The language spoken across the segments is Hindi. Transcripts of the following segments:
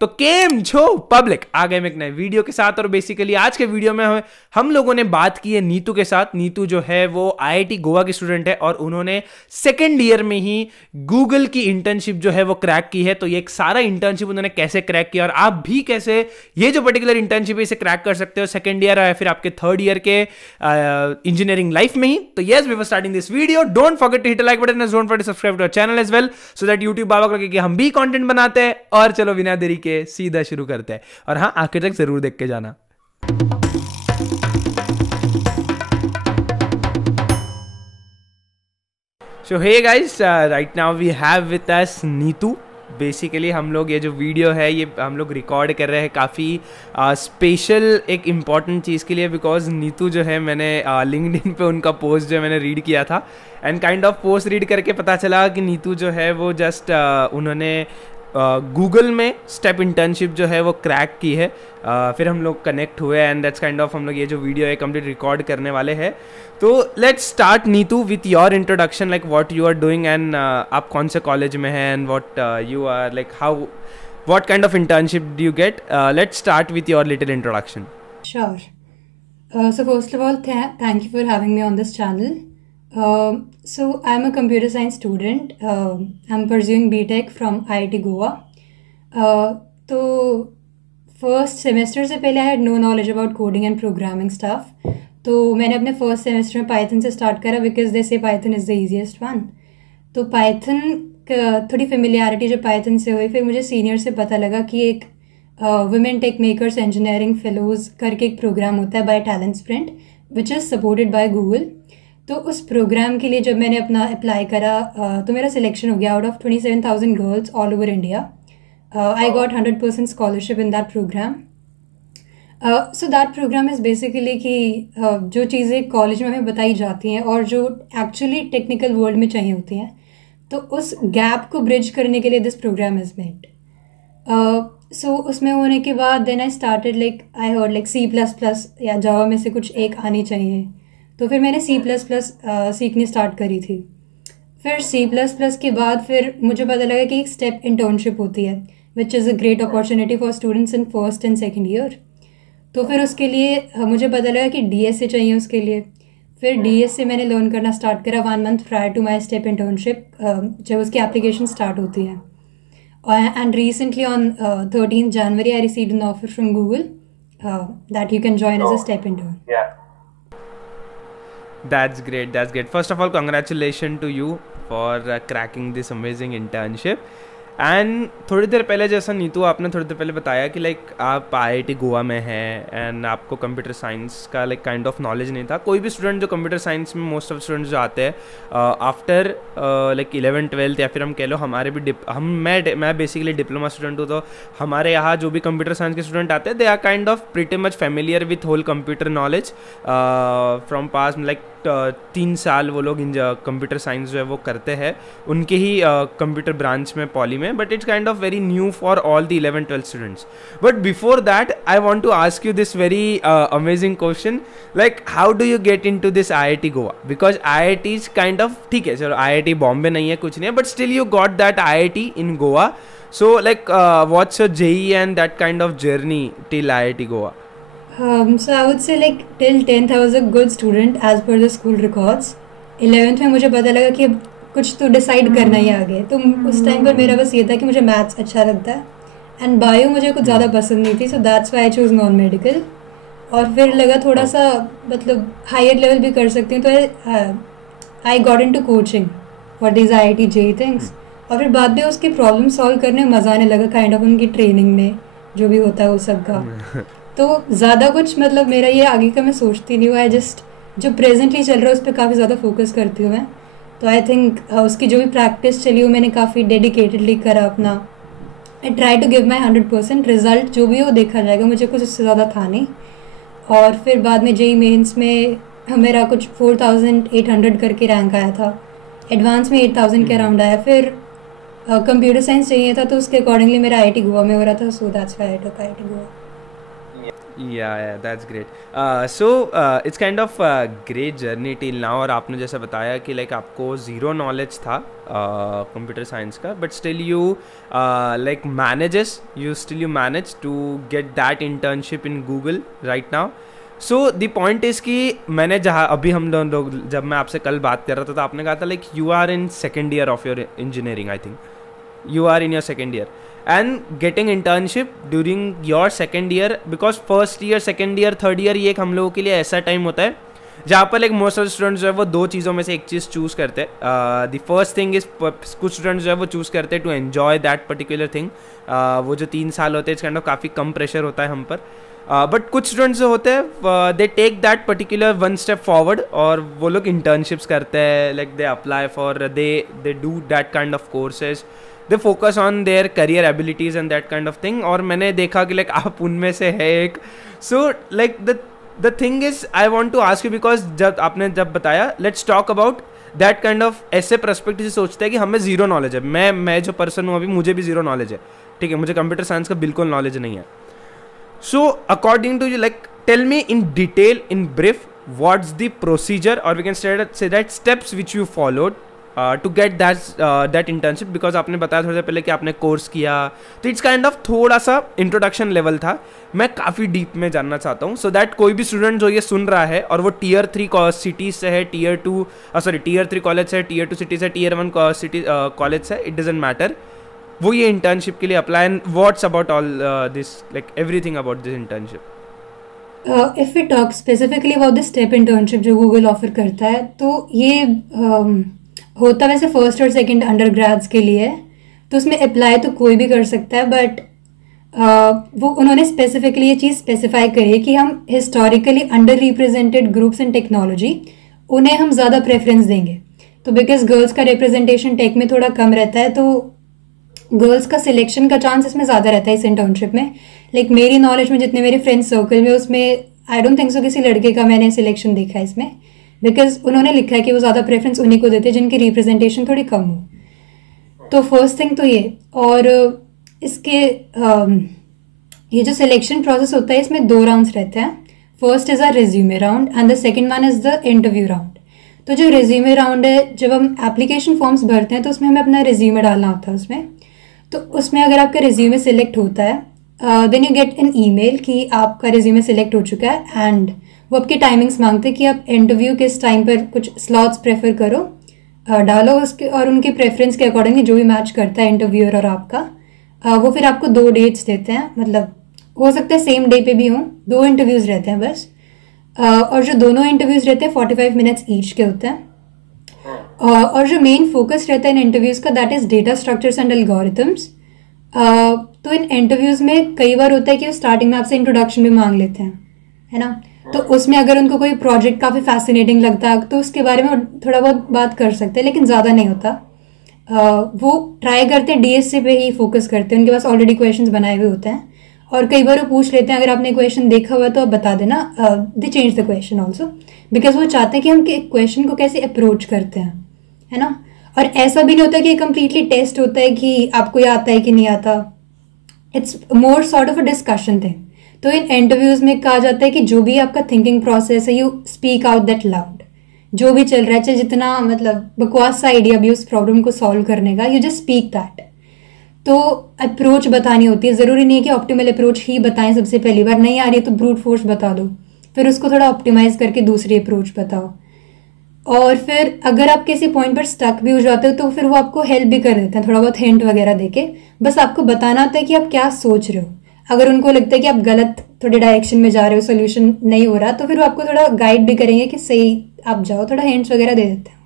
तो केम छो पब्लिक आ गए मैं एक नए वीडियो के साथ। और बेसिकली आज के वीडियो में हम लोगों ने बात की है नीतू के साथ। नीतू जो है वो आईआईटी गोवा की स्टूडेंट है और उन्होंने सेकेंड ईयर में ही गूगल की इंटर्नशिप जो है वो क्रैक की है। तो ये एक सारा इंटर्नशिप उन्होंने कैसे क्रैक किया और आप भी कैसे ये जो पर्टिकुलर इंटर्नशिप है इसे क्रैक कर सकते हो सेकेंड ईयर या फिर आपके थर्ड ईयर के इंजीनियरिंग लाइफ में ही। तो yes, before starting this video don't forget to hit like button and don't forget to subscribe to our channel as well so that YouTube बाबा को लगे कि हम भी कंटेंट बनाते हैं। और चलो बिना देरी के सीधा शुरू करते हैं और हाँ, आखिर तक जरूर देख के जाना। So hey guys, right now we have with us Neetu. Basically हम लोग ये जो वीडियो है ये हम लोग रिकॉर्ड कर रहे हैं काफ़ी स्पेशल एक इम्पॉर्टेंट चीज़ के लिए, बिकॉज नीतू जो है मैंने लिंक्डइन पे उनका पोस्ट जो है मैंने रीड किया था and kind of post read करके पता चला कि नीतू जो है वो जस्ट उन्होंने गूगल में स्टेप इंटर्नशिप जो है वो क्रैक की है। फिर हम लोग कनेक्ट हुए एंड दैट्स काइंड ऑफ हम लोग ये जो वीडियो है कंप्लीट रिकॉर्ड करने वाले हैं। तो let's start Neetu with your introduction, like what you are doing and आप कौन से कॉलेज में हैं and what you are like how what kind of internship do you get. Let's start with your little introduction. Sure. So first of all, thank you for having me on this channel. So I'm a computer science student. I'm pursuing BTech from IIT Goa. तो फर्स्ट सेमेस्टर से पहले I had no knowledge about coding and programming stuff. तो मैंने अपने फर्स्ट सेमेस्टर में पाइथन से स्टार्ट करा because they say Python is the easiest one. तो पाइथन थोड़ी फेमिलियरिटी जब पाइथन से हुई, फिर मुझे सीनियर से पता लगा कि एक women tech makers engineering fellows करके एक प्रोग्राम होता है by talent sprint which is supported by Google. तो उस प्रोग्राम के लिए जब मैंने अपना अप्लाई करा तो मेरा सिलेक्शन हो गया। Out of 27,000 girls all over India I got 100% scholarship in that program. So that program is basically कि जो चीज़ें कॉलेज में हमें बताई जाती हैं और जो एक्चुअली टेक्निकल वर्ल्ड में चाहिए होती हैं, तो उस गैप को ब्रिज करने के लिए this program is made. So उसमें होने के बाद then I started like I heard like C++ या जावा में से कुछ एक आनी चाहिए। तो फिर मैंने C++ सीखनी स्टार्ट करी थी। फिर C++ के बाद फिर मुझे पता लगा कि एक स्टेप इंटर्नशिप होती है which is a great opportunity for students in first and second year. तो फिर उसके लिए मुझे पता लगा कि DSA चाहिए उसके लिए। फिर DSA मैंने लर्न करना स्टार्ट करा 1 month prior to my step internship, जब उसकी एप्लीकेशन स्टार्ट होती है। And recently on 13th January I received an offer from Google that you can join as a step intern. That's great. That's great. First of all, congratulations to you for cracking this amazing internship. And थोड़ी देर पहले जैसा नीतू आपने थोड़ी देर पहले बताया कि लाइक आप आईआईटी गोवा में हैं एंड आपको कंप्यूटर साइंस का लाइक काइंड ऑफ नॉलेज नहीं था। कोई भी स्टूडेंट जो कंप्यूटर साइंस में मोस्ट ऑफ स्टूडेंट्स जो आते हैं आफ्टर लाइक 11th 12th या फिर हम कह लो हमारे भी मैं बेसिकली डिप्लोमा स्टूडेंट हूँ, तो हमारे यहाँ जो भी कंप्यूटर साइंस के स्टूडेंट आते हैं they are kind of pretty much familiar with whole computer knowledge from पास। लाइक 3 साल वो लोग कंप्यूटर साइंस जो है वो करते हैं उनके ही कंप्यूटर ब्रांच में पॉली में, but it's kind of very new for all the 11th 12th students. But before that I want to ask you this very amazing question, like how do you get into this IIT Goa? Because IIT is kind of ठीक है, चलो IIT बॉम्बे नहीं है कुछ नहीं है, but still you got that IIT in Goa. So like what's your JEE and that kind of journey till IIT Goa? So I would say like till 10th I was a good student as per the school records. 11th में मुझे पता लगा कि कुछ तो डिसाइड करना ही आगे। तो उस टाइम पर मेरा बस ये था कि मुझे मैथ्स अच्छा लगता है एंड बायो मुझे कुछ ज़्यादा पसंद नहीं थी, so that's why I choose non medical. और फिर लगा थोड़ा सा मतलब हायर लेवल भी कर सकती हूँ, तो I got into coaching for this IIT JEE things. और फिर बाद में उसकी प्रॉब्लम सॉल्व करने में मज़ा आने लगा काइंड ऑफ उनकी ट्रेनिंग में जो भी होता है वो सब का। तो ज़्यादा कुछ मतलब मेरा ये आगे का मैं सोचती नहीं हूँ, आई जस्ट जो प्रेजेंटली चल रहा है उस पर काफ़ी ज़्यादा फोकस करती हूँ मैं। तो आई थिंक उसकी जो भी प्रैक्टिस चली वो मैंने काफ़ी डेडिकेटेडली करा अपना। I try to give my 100%। Result जो भी हो देखा जाएगा, मुझे कुछ उससे ज़्यादा था नहीं। और फिर बाद में JEE मेंस में मेरा कुछ 4,800 करके रैंक आया था, एडवांस में 8,000 के अराउंड आया। फिर कंप्यूटर साइंस चाहिए था तो उसके अकॉर्डिंगली मेरा IIT गोवा में हो रहा था, so that's why I took IIT Goa. Yeah, that's great. So it's kind of a great journey till now. और आपने जैसे बताया कि like आपको zero knowledge था computer science का, but still you still you manage to get that internship in Google right now. So the point is कि मैंने जहाँ अभी हम लोग जब मैं आपसे कल बात कर रहा था तो आपने कहा था like you are in second year of your engineering, I think. You are in your second year and getting internship during your second year, because first year, second year, third year ये एक हम लोगों के लिए ऐसा टाइम होता है जहाँ पर लाइक मोस्ट ऑफ स्टूडेंट्स जो है वो दो चीज़ों में से एक चीज़ चूज़ करते हैं. द फर्स्ट थिंग इज कुछ स्टूडेंट्स जो है वो चूज़ करते हैं to enjoy that particular thing. वो जो 3 साल होते हैं इस काइंड ऑफ काफ़ी कम प्रेशर होता है हम पर. बट कुछ स्टूडेंट्स जो होते हैं they take that particular one step forward और वो लोग इंटर्नशिप्स करते हैं. Like they apply for they do that kind of courses, they focus on their career abilities and that kind of thing. और मैंने देखा कि लाइक आप उनमें से है एक. So like the thing is I want to ask you, because आपने जब बताया let's talk about that kind of ऐसे परस्पेक्टिव से सोचते हैं कि हमें जीरो नॉलेज है. मैं जो पर्सन हूँ अभी मुझे भी जीरो नॉलेज है, ठीक है, मुझे कंप्यूटर साइंस का बिल्कुल नॉलेज नहीं है. So according to you like tell me in detail in brief what's the procedure और we can say that steps which you followed to get that internship. Because आपने बताया थोड़ी देर पहले कि आपने कोर्स किया, तो इट्स काइंड ऑफ थोड़ा सा इंट्रोडक्शन लेवल था. मैं काफ़ी डीप में जानना चाहता हूँ सो दैट कोई भी स्टूडेंट जो ये सुन रहा है और वो टीयर 3 सिटीज़ से है, टीयर 3 कॉलेज से, टीयर 2 सिटी से, टीयर 1 सिटी कॉलेज से, इट डजेंट मैटर, वो ये इंटर्नशिप के लिए apply. And what's about all this like everything about this internship. If we talk specifically about this step internship जो गूगल ऑफर करता है, तो ये होता वैसे फर्स्ट और सेकंड अंडर ग्रेड्स के लिए है, तो उसमें अप्लाई तो कोई भी कर सकता है. बट वो उन्होंने स्पेसिफिकली ये चीज़ स्पेसिफाई करी है कि हम historically under represented groups in technology उन्हें हम ज़्यादा प्रेफरेंस देंगे. तो बिकॉज गर्ल्स का रिप्रेजेंटेशन टेक में थोड़ा कम रहता है, तो गर्ल्स का सिलेक्शन का चांस इसमें ज़्यादा रहता है इस इंटर्नशिप में. लाइक मेरी नॉलेज में जितने मेरे फ्रेंड्स सर्कल में उसमें आई डोंट थिंक सो किसी लड़के का मैंने सिलेक्शन देखा है इसमें, बिकॉज उन्होंने लिखा है कि वो ज़्यादा प्रेफरेंस उन्हीं को देते हैं जिनकी रिप्रेजेंटेशन थोड़ी कम हो. तो फर्स्ट थिंग तो ये. और इसके ये जो सिलेक्शन प्रोसेस होता है इसमें 2 राउंड्स रहते हैं. First is a resume round and the second one is the interview round. तो जो रिज्यूमे राउंड है, जब हम एप्लीकेशन फॉर्म्स भरते हैं तो उसमें हमें अपना रिज्यूमे डालना होता है उसमें. तो उसमें अगर आपका रिज्यूमे सिलेक्ट होता है then you get an email कि आपका रिज्यूमे सिलेक्ट हो चुका है. एंड वो आपकी टाइमिंग्स मांगते हैं कि आप इंटरव्यू किस टाइम पर कुछ स्लॉट्स प्रेफर करो, डालो उसके, और उनकी प्रेफरेंस के अकॉर्डिंगली जो भी मैच करता है इंटरव्यूअर और आपका वो फिर आपको 2 डेट्स देते हैं. मतलब हो सकता है सेम डे पे भी हों, 2 इंटरव्यूज़ रहते हैं बस. और जो दोनों इंटरव्यूज़ रहते हैं 45 मिनट्स ईच के होते हैं. और जो मेन फोकस रहता है इन इंटरव्यूज़ का that is data structures and algorithms. तो इन इंटरव्यूज़ में कई बार होता है कि वो स्टार्टिंग में आपसे इंट्रोडक्शन भी मांग लेते हैं, है ना. तो उसमें अगर उनको कोई प्रोजेक्ट काफ़ी फैसिनेटिंग लगता है तो उसके बारे में थोड़ा बहुत बात कर सकते हैं, लेकिन ज़्यादा नहीं होता. वो ट्राई करते हैं डीएसए पे ही फोकस करते हैं, उनके पास ऑलरेडी क्वेश्चंस बनाए हुए होते हैं. और कई बार वो पूछ लेते हैं अगर आपने क्वेश्चन देखा हुआ है तो आप बता देना. दे change the question also, because वो चाहते हैं कि हम क्वेश्चन को कैसे अप्रोच करते हैं, है ना. और ऐसा भी नहीं होता कि कम्प्लीटली टेस्ट होता है कि आपको ये आता है कि नहीं आता. It's more sort of a discussion thing. तो इन इंटरव्यूज़ में कहा जाता है कि जो भी आपका थिंकिंग प्रोसेस है you speak out that loud. जो भी चल रहा है, चाहे जितना मतलब बकवास सा आइडिया भी उस प्रॉब्लम को सॉल्व करने का, यू जस्ट स्पीक दैट. तो अप्रोच बतानी होती है. ज़रूरी नहीं है कि ऑप्टिमल अप्रोच ही बताएं सबसे पहली बार. नहीं आ रही है तो ब्रूट फोर्स बता दो, फिर उसको थोड़ा ऑप्टिमाइज करके दूसरी अप्रोच बताओ. और फिर अगर आप किसी पॉइंट पर स्टक भी हो जाते हो तो फिर वो आपको हेल्प भी कर देते हैं, थोड़ा बहुत हिंट वगैरह देके. बस आपको बताना होता है कि आप क्या सोच रहे हो. अगर उनको लगता है कि आप गलत थोड़े डायरेक्शन में जा रहे हो, सोल्यूशन नहीं हो रहा, तो फिर वो आपको थोड़ा गाइड भी करेंगे कि सही आप जाओ. थोड़ा हिंट्स वगैरह दे देते हैं.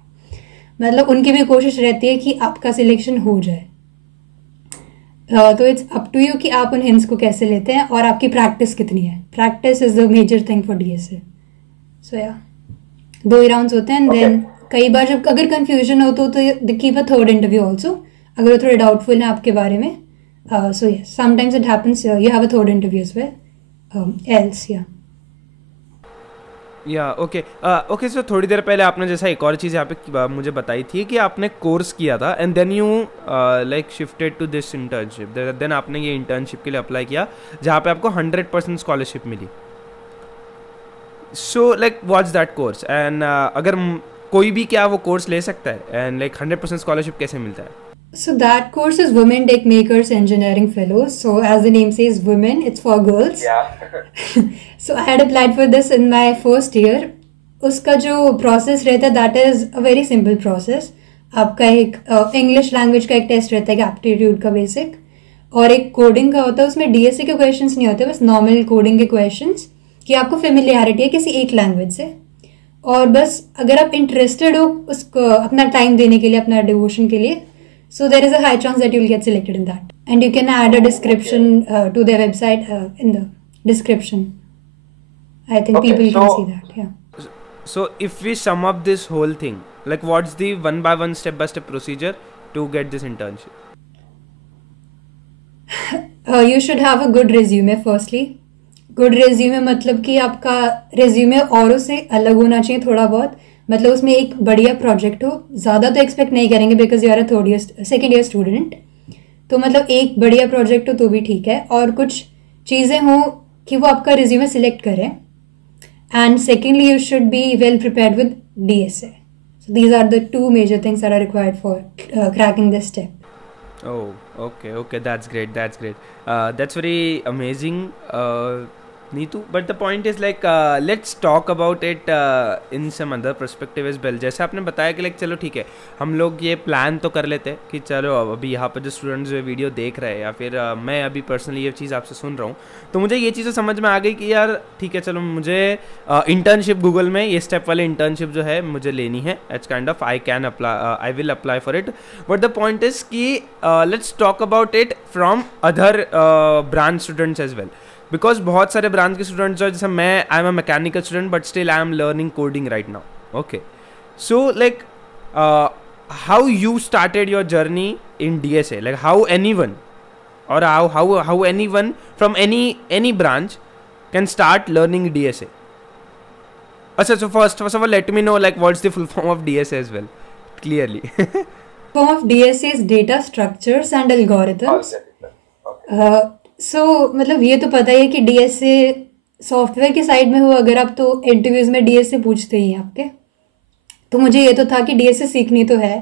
मतलब उनकी भी कोशिश रहती है कि आपका सिलेक्शन हो जाए. तो इट्स अप टू यू कि आप उन हिंट्स को कैसे लेते हैं और आपकी प्रैक्टिस कितनी है. Practice is the major thing for DSA. So या 2 ही राउंड्स होते हैं. देन कई बार जब अगर कन्फ्यूजन हो तो keep a third interview also, अगर वो थोड़े डाउटफुल हैं आपके बारे में. So yes, sometimes it happens. You have a third interview as well. Else, yeah. या ओके ओके, सो थोड़ी देर पहले आपने जैसा एक और चीज़ यहाँ पे मुझे बताई थी कि आपने कोर्स किया था and then you like shifted to this internship, then आपने ये इंटर्नशिप के लिए अप्लाई किया जहाँ पे आपको 100% स्कॉलरशिप मिली. So like what's that course and अगर कोई भी क्या वो कोर्स ले सकता है एंड लाइक 100% स्कॉलरशिप कैसे मिलता है? So that course is Women Tech Makers Engineering Fellows. So as the name says, women, it's for girls. Yeah. So I had applied for this in my first year. उसका जो process रहता है that is a very simple process. आपका एक English language का एक टेस्ट रहता है aptitude का basic, और एक coding का होता है. उसमें DSA के questions नहीं होते, बस normal coding के questions कि आपको familiarity है किसी एक language से, और बस अगर आप interested हो उसको अपना time देने के लिए, अपना devotion के लिए, so there is a high chance that you will get selected in that. And you can add a description to their website in the description. I think Okay, people can so- see that. Yeah. So if we sum up this whole thing, like what's the one by one step by step procedure to get this internship? You should have a good resume firstly. Good resume मतलब कि आपका resume औरों से अलग होना चाहिए थोड़ा बहुत, मतलब उसमें एक बढ़िया प्रोजेक्ट हो. ज़्यादा तो एक्सपेक्ट नहीं करेंगे because you are a second year student, तो मतलब एक बढ़िया प्रोजेक्ट हो तो भी ठीक है, और कुछ चीज़ें हो कि वो आपका रिज्यूमे सिलेक्ट करें. And secondly you should be well prepared with DSA. So these are the two major things that are required for cracking this step. Oh, okay, that's great. That's very amazing, Neetu. But the point is like let's talk about it in some other perspective as well. जैसे आपने बताया कि like चलो ठीक है, हम लोग ये प्लान तो कर लेते हैं कि चलो अभी यहाँ पर जो स्टूडेंट्स जो वीडियो देख रहे हैं या फिर मैं अभी पर्सनली ये चीज़ आपसे सुन रहा हूँ, तो मुझे ये चीज़ें समझ में आ गई कि यार ठीक है चलो मुझे इंटर्नशिप गूगल में ये स्टेप वाले इंटर्नशिप जो है मुझे लेनी है. It's kind of I will apply for it. But the point is कि let's talk about it from other branch students as well, because बहुत सारे ब्रांच के स्टूडेंट्स जो जैसे मैं, I am a mechanical student but still I am learning coding right now. Okay, so like how you started your journey in DSA, like how anyone or how anyone from any branch can start learning DSA. So first of all, let me know like what's the full form of DSA as well, clearly. Form of DSA is data structures and algorithms. So मतलब ये तो पता ही है कि DSA सॉफ्टवेयर की साइड में हो अगर आप, तो इंटरव्यूज में DSA पूछते ही हैं आपके. तो मुझे ये तो था कि DSA सीखनी तो है,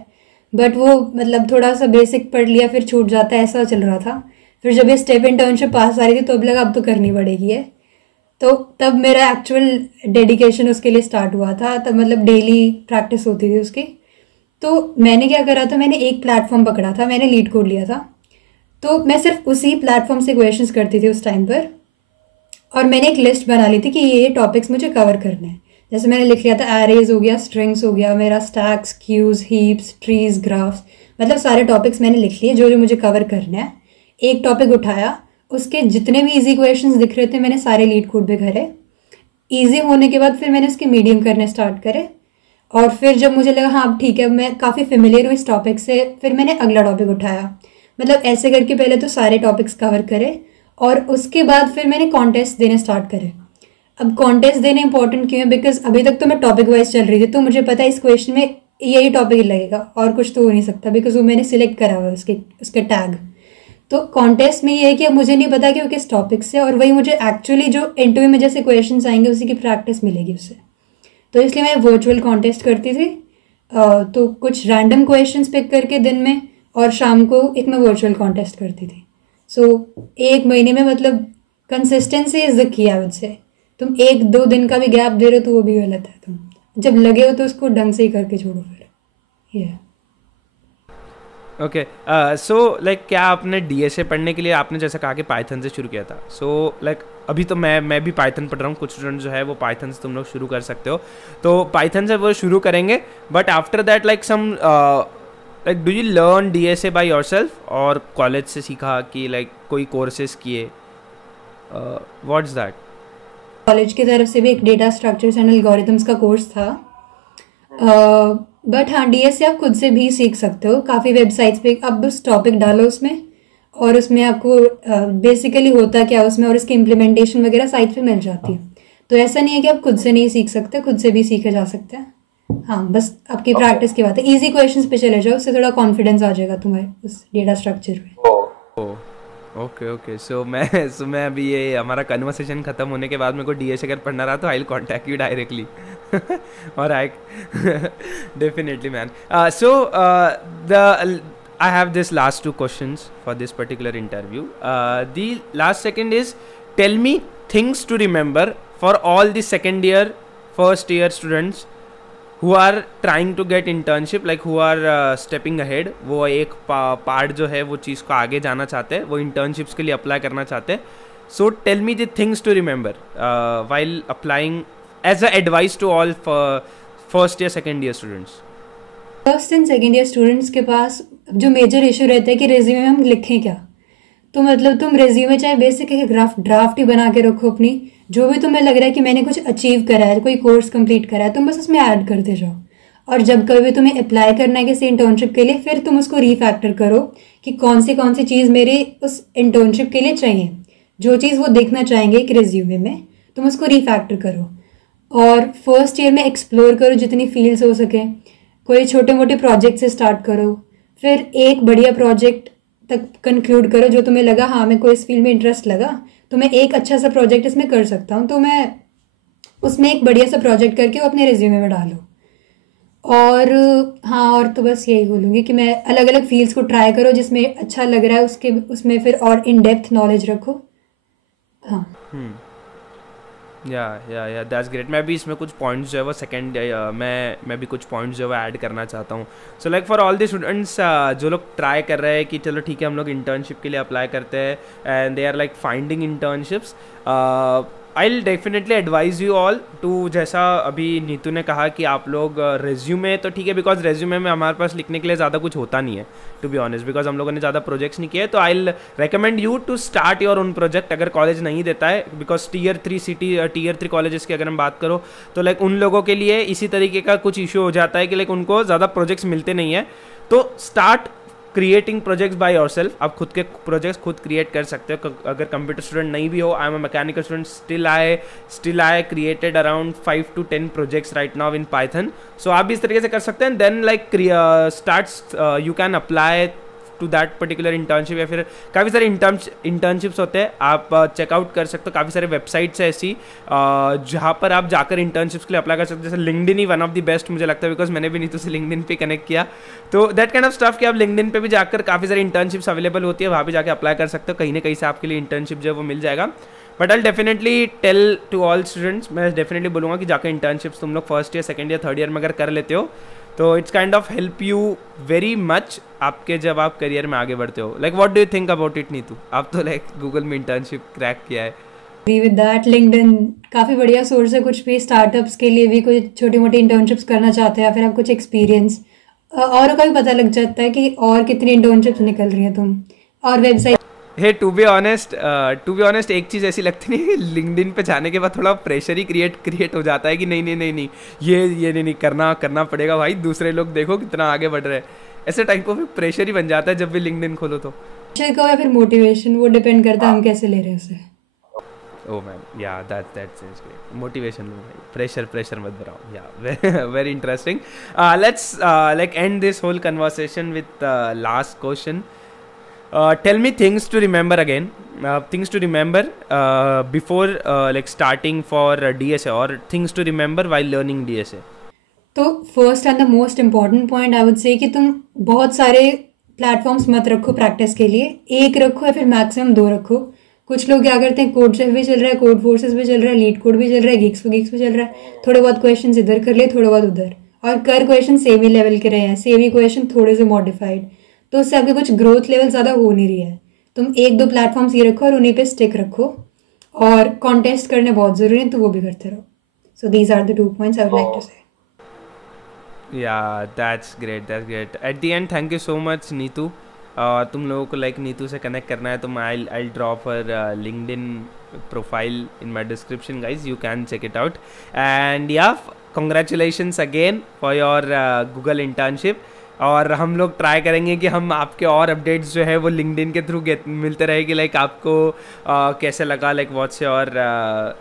बट वो मतलब थोड़ा सा बेसिक पढ़ लिया फिर छूट जाता है, ऐसा चल रहा था. फिर जब ये स्टेप इंटर्नशिप पास आ रही थी तो अब लगा अब तो करनी पड़ेगी है. तो तब मेरा एक्चुअल डेडिकेशन उसके लिए स्टार्ट हुआ था. तब मतलब डेली प्रैक्टिस होती थी उसकी. तो मैंने क्या करा था, मैंने एक प्लेटफॉर्म पकड़ा था, मैंने लीड कोड लिया था. तो मैं सिर्फ उसी प्लेटफॉर्म से क्वेश्चंस करती थी उस टाइम पर, और मैंने एक लिस्ट बना ली थी कि ये टॉपिक्स मुझे कवर करने हैं. जैसे मैंने लिख लिया था एरेज हो गया, स्ट्रिंग्स हो गया, मेरा stacks, queues, heaps, trees, graphs, मतलब सारे टॉपिक्स मैंने लिख लिए जो मुझे कवर करने हैं. एक टॉपिक उठाया, उसके जितने भी इजी क्वेश्चंस दिख रहे थे मैंने सारे लीड कोड पे करे. इजी होने के बाद फिर मैंने उसके मीडियम करने स्टार्ट करे, और फिर जब मुझे लगा हाँ अब ठीक है मैं काफ़ी फेमिलियर हूँ इस टॉपिक से, फिर मैंने अगला टॉपिक उठाया. मतलब ऐसे करके पहले तो सारे टॉपिक्स कवर करे, और उसके बाद फिर मैंने कॉन्टेस्ट देने स्टार्ट करे. अब कॉन्टेस्ट देने इंपॉर्टेंट क्यों है, बिकॉज अभी तक तो मैं टॉपिक वाइज चल रही थी, तो मुझे पता है इस क्वेश्चन में यही टॉपिक लगेगा और कुछ तो हो नहीं सकता, बिकॉज वो मैंने सिलेक्ट करा हुआ है उसके टैग. तो कॉन्टेस्ट में ये है कि अब मुझे नहीं पता कि वो किस टॉपिक से, और वही मुझे एक्चुअली जो इंटरव्यू में जैसे क्वेश्चंस आएंगे उसी की प्रैक्टिस मिलेगी उससे. तो इसलिए मैं वर्चुअल कॉन्टेस्ट करती थी. तो कुछ रैंडम क्वेश्चंस पिक करके दिन में, और शाम को एक मैं वर्चुअल कॉन्टेस्ट करती थी. सो 1 महीने में मतलब consistency is the key, I would say. तुम 1-2 दिन का भी गैप दे रहे हो तो वो भी गलत है. तुम जब लगे हो तो उसको ढंग से ही करके छोड़ो फिर. ये ओके, सो लाइक क्या आपने DSA पढ़ने के लिए आपने जैसा कहा कि पाइथन से शुरू किया था. सो लाइक अभी तो मैं भी पाइथन पढ़ रहा हूँ, कुछ स्टूडेंट जो है वो पाइथन से तुम लोग शुरू कर सकते हो, तो पाइथन से वो शुरू करेंगे. But after that like some like do you learn DSA by yourself, और कॉलेज से सीखा कि लाइक कोई कोर्सेज किए, व्हाट्स दैट? कॉलेज की तरफ से भी एक डेटा स्ट्रक्चर्स एंड एल्गोरिथम्स का कोर्स था. बट हाँ DSA आप खुद से भी सीख सकते हो. काफ़ी वेबसाइट्स पे आप बस टॉपिक डालो उसमें, और उसमें आपको बेसिकली होता क्या उसमें, और इसकी इम्प्लीमेंटेशन वगैरह साइट पे मिल जाती है. तो ऐसा नहीं है कि आप खुद से नहीं सीख सकते, खुद से भी सीखे जा सकते हैं। हाँ, बस आपकी प्रैक्टिस की बात है। इजी क्वेश्चंस पे चले जाओ, उससे थोड़ा कॉन्फिडेंस आ जाएगा तुम्हारे उस डेटा स्ट्रक्चर में। ओके सो मैं अभी ये हमारा कन्वर्सेशन खत्म होने के बाद मेरे को डीएस अगर पढ़ना रहा तो I will contact you directly और I definitely man. So the I have this last two questions for this particular interview. The last second is, tell me things to remember for all the second year, first year students who are trying to get internship, like who are stepping ahead. वो एक पार्ट जो है वो चीज़ को आगे जाना चाहते हैं, वो internships के लिए अप्लाई करना चाहते हैं. So tell me the things to remember while applying as a advice to all first year, second year students. First and second year students के पास जो मेजर इशू रहता है कि रेज्यूमे में हम लिखें क्या। तो मतलब तुम रेज्यूमे चाहे बेसिक एक ड्राफ्ट ही बना के रखो अपनी, जो भी तुम्हें लग रहा है कि मैंने कुछ अचीव करा है, कोई कोर्स कंप्लीट करा है, तुम बस उसमें ऐड करते जाओ। और जब कभी तुम्हें अप्लाई करना है किसी इंटर्नशिप के लिए, फिर तुम उसको रीफैक्टर करो कि कौन सी चीज़ मेरे उस इंटर्नशिप के लिए चाहिए। जो चीज़ वो देखना चाहेंगे एक रेज्यूमे में, तुम उसको रीफैक्टर करो। और फर्स्ट ईयर में एक्सप्लोर करो जितनी फील्ड्स हो सके। कोई छोटे मोटे प्रोजेक्ट से स्टार्ट करो, फिर एक बढ़िया प्रोजेक्ट तक कंक्लूड करो जो तुम्हें लगा हाँ मेरे को इस फील्ड में इंटरेस्ट लगा, तो मैं एक अच्छा सा प्रोजेक्ट इसमें कर सकता हूँ, तो मैं उसमें एक बढ़िया सा प्रोजेक्ट करके वो अपने रिज्यूमे में डालो। और हाँ, और तो बस यही बोलूँगी कि मैं अलग अलग फील्ड्स को ट्राई करो जिसमें अच्छा लग रहा है, उसमें फिर और इन डेप्थ नॉलेज रखो। हाँ या दैट्स ग्रेट। मैं भी इसमें कुछ पॉइंट्स जो है वो सेकंड मैं भी कुछ पॉइंट्स जो है वो ऐड करना चाहता हूँ। So like for all the students जो लोग ट्राई कर रहे हैं कि चलो ठीक है हम लोग इंटर्नशिप के लिए अप्लाई करते हैं and they are like finding internships, I will definitely advise you all to, जैसा अभी नीतू ने कहा कि आप लोग रेज्यूमे तो ठीक है, बिकॉज रेज्यूमे में हमारे पास लिखने के लिए ज़्यादा कुछ होता नहीं है टू बी ऑनेस्ट, बिकॉज हम लोगों ने ज़्यादा प्रोजेक्ट्स नहीं किए। तो I will recommend you to start your own project अगर कॉलेज नहीं देता है, बिकॉज टीयर 3 कॉलेजेस की अगर हम बात करो तो लाइक उन लोगों के लिए इसी तरीके का कुछ इशू हो जाता है कि लाइक उनको ज़्यादा प्रोजेक्ट्स मिलते नहीं है। तो start creating projects by yourself. आप खुद के प्रोजेक्ट्स खुद क्रिएट कर सकते हो। अगर कंप्यूटर स्टूडेंट नहीं भी हो, I am a mechanical student, still I created around 5 to 10 projects right now in Python. सो आप भी इस तरीके से कर सकते हैं। Then like start you can apply to that particular internship, या फिर काफ़ी सारे इंटर्नशिप्स होते हैं, आप चेकआउट कर सकते हो। काफ़ी सारे वेबसाइट्स हैं ऐसी जहाँ पर आप जाकर इंटर्नशिप्स के लिए अप्लाई कर सकते हो। जैसे LinkedIn he one of the best मुझे लगता है, बिकॉज मैंने भी नीतू से लिंक्डइन पे कनेक्ट किया। तो दैट काइंड ऑफ स्टफ कि आप लिंक्डइन पे भी जाकर काफ़ी सारी इंटर्नशिप्स अवेलेबल होती है, वहाँ भी जाकर अप्लाई कर सकते हो। कहीं ना कहीं से आपके लिए इंटर्नशिप जो है वो मिल जाएगा। But I definitely tell to all students, मैं डेफिनेटली बोलूँगा कि जाकर इंटर्नशिप्स तुम लोग first year, second year, third year में अगर कर लेते हो तो it's kind of help you very much आपके जब आप करियर में आगे बढ़ते हो। Like what do you think about it Neetu? आप तो लाइक गूगल में इंटर्नशिप क्रैक किया है। विद दैट लिंक्डइन काफ़ी बढ़िया सोर्स है, कुछ भी स्टार्टअप्स के लिए भी कोई छोटी मोटी इंटर्नशिप्स करना चाहते हैं या फिर आप कुछ एक्सपीरियंस और का भी पता लग जाता है कि और कितनी इंटर्नशिप्स निकल रही हैं तुम, और website. Hey to be honest एक चीज़ ऐसी लगती नहीं है, लिंक्डइन पे जाने के बाद थोड़ा प्रेशर ही क्रिएट हो जाता है कि नहीं ये नहीं करना पड़ेगा भाई, दूसरे लोग देखो कितना आगे बढ़ रहे हैं। ऐसे टाइप को फिर प्रेशर ही बन जाता है जब भी लिंक्डइन खोलो तो। प्रेशर का या फिर मोटिवेशन, वो डिपेंड करता है हम कैसे ले रहे हैं उसे। Oh man, yeah that's motivation लो भाई, प्रेशर मत बनाओ। Yeah very interesting. Let's like end this whole conversation with last question. Tell me things to remember again. Things to remember before like starting for DSA, or things to remember while learning DSA. तो first and the most important point I would say कि तुम बहुत सारे प्लेटफॉर्म्स मत रखो प्रैक्टिस के लिए, एक रखो या फिर मैक्सिमम 2 रखो। कुछ लोग क्या करते हैं, कोड सेफ भी चल रहा है, कोड फोर्सेस भी चल रहा है, लीड कोड भी चल रहा है, गिग्स भी चल रहा है, थोड़े बहुत क्वेश्चन इधर कर लिए, थोड़े बहुत उधर, और कर क्वेश्चन सेवी लेवल के रहे हैं, सेवी क्वेश्चन थोड़े से मॉडिफाइड, तो उससे आपके कुछ ग्रोथ लेवल ज़्यादा हो नहीं रही है। तुम 1-2 प्लेटफॉर्म्स ये रखो और उन्हीं पे स्टिक रखो, और कॉन्टेस्ट करने बहुत ज़रूरी है, तो वो भी करते रहो। So these are the 2 points I would like to say. Yeah, that's great. At the end, thank you so much Neetu. तुम लोगों को लाइक नीतू से कनेक्ट करना है तो मैं I'll drop her LinkedIn profile in my description, guys. You can check it out. And yeah, congratulations again for your Google internship. और हम लोग ट्राई करेंगे कि हम आपके और अपडेट्स जो है वो लिंक्डइन के थ्रू मिलते रहेगी। लाइक आपको कैसे लगा, like what's your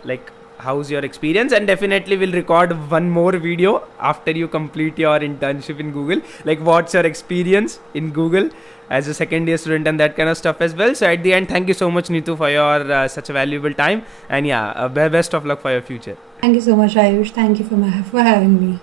like how's your experience, and definitely we'll record one more video after you complete your internship in Google, like what's your experience in Google as a second year student and that kind of stuff as well. So at the end, thank you so much, Neetu, for your such a valuable time, and yeah, best of luck for your future. Thank you so much, Ayush. Thank you for having me.